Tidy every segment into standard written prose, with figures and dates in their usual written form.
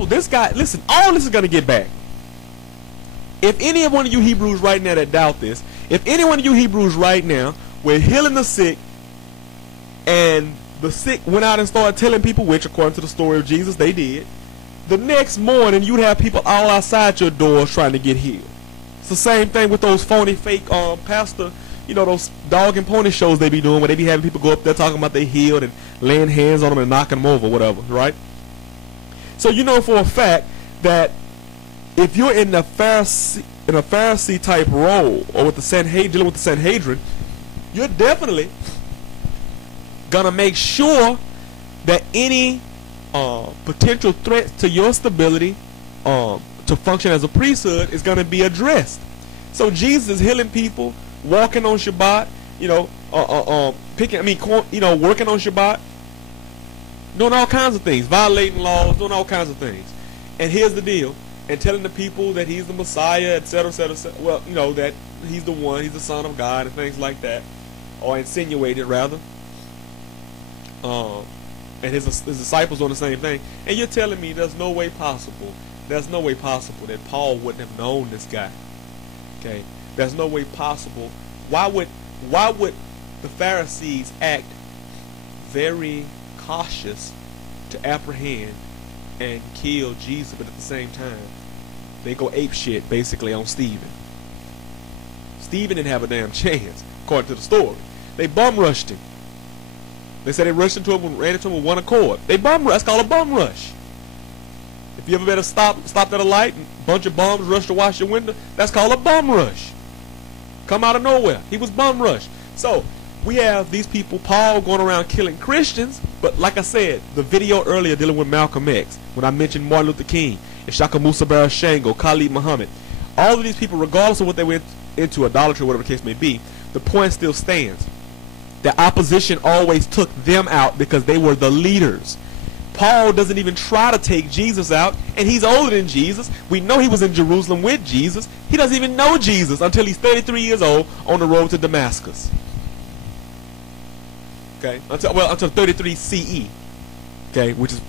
people, this guy, listen, all this is going to get back. If any one of you Hebrews right now that doubt this, if any one of you Hebrews right now were healing the sick, and the sick went out and started telling people, which according to the story of Jesus, they did, the next morning you'd have people all outside your doors trying to get healed. It's the same thing with those phony fake pastor, you know, those dog and pony shows they be doing, where they be having people go up there talking about they healed and laying hands on them and knocking them over, whatever, right? So you know for a fact that if you're in a Pharisee type role, or with the Sanhedrin, dealing with the Sanhedrin, you're definitely gonna make sure that any potential threats to your stability to function as a priesthood is gonna be addressed. So Jesus is healing people, walking on Shabbat, you know, working on Shabbat, doing all kinds of things, violating laws, doing all kinds of things. And here's the deal, and telling the people that he's the Messiah, etc., etc., etc. Well, you know, that he's the one, he's the Son of God, and things like that, or insinuated rather. And his disciples doing the same thing. And you're telling me there's no way possible that Paul wouldn't have known this guy. Okay, there's no way possible. Why would the Pharisees act very cautious to apprehend and kill Jesus, but at the same time they go ape shit basically on Stephen? Stephen didn't have a damn chance, according to the story. They bum rushed him. They said they rushed into him and ran into him with one accord. They bum rush. That's called a bum rush. If you ever better stopped at a light and a bunch of bums rushed to wash your window, that's called a bum rush. Come out of nowhere. He was bum rushed. So we have these people, Paul, going around killing Christians. But like I said, the video earlier dealing with Malcolm X, when I mentioned Martin Luther King, Ishaka Musa Barashango, Khalid Muhammad, all of these people, regardless of what they went into, idolatry or whatever the case may be, the point still stands. The opposition always took them out because they were the leaders. Paul doesn't even try to take Jesus out, and he's older than Jesus. We know he was in Jerusalem with Jesus. He doesn't even know Jesus until he's 33 years old on the road to Damascus. Okay, until 33 CE. Okay, which is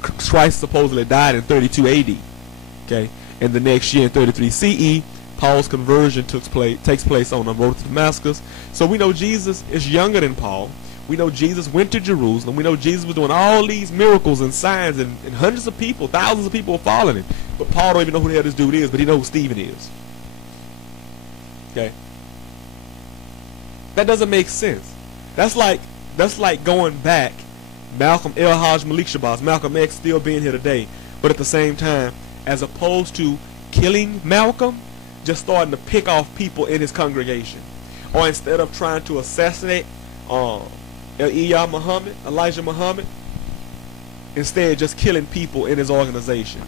Christ supposedly died in 32 AD. Okay, and the next year in 33 CE, Paul's conversion takes place on the road to Damascus. So we know Jesus is younger than Paul. We know Jesus went to Jerusalem. We know Jesus was doing all these miracles and signs, and hundreds of people, thousands of people were following him. But Paul don't even know who the hell this dude is, but he knows who Stephen is. Okay? That doesn't make sense. That's like going back, Malcolm El Hajj Malik Shabazz, Malcolm X still being here today, but at the same time, as opposed to killing Malcolm, just starting to pick off people in his congregation. Or instead of trying to assassinate Elijah Muhammad, instead just killing people in his organization.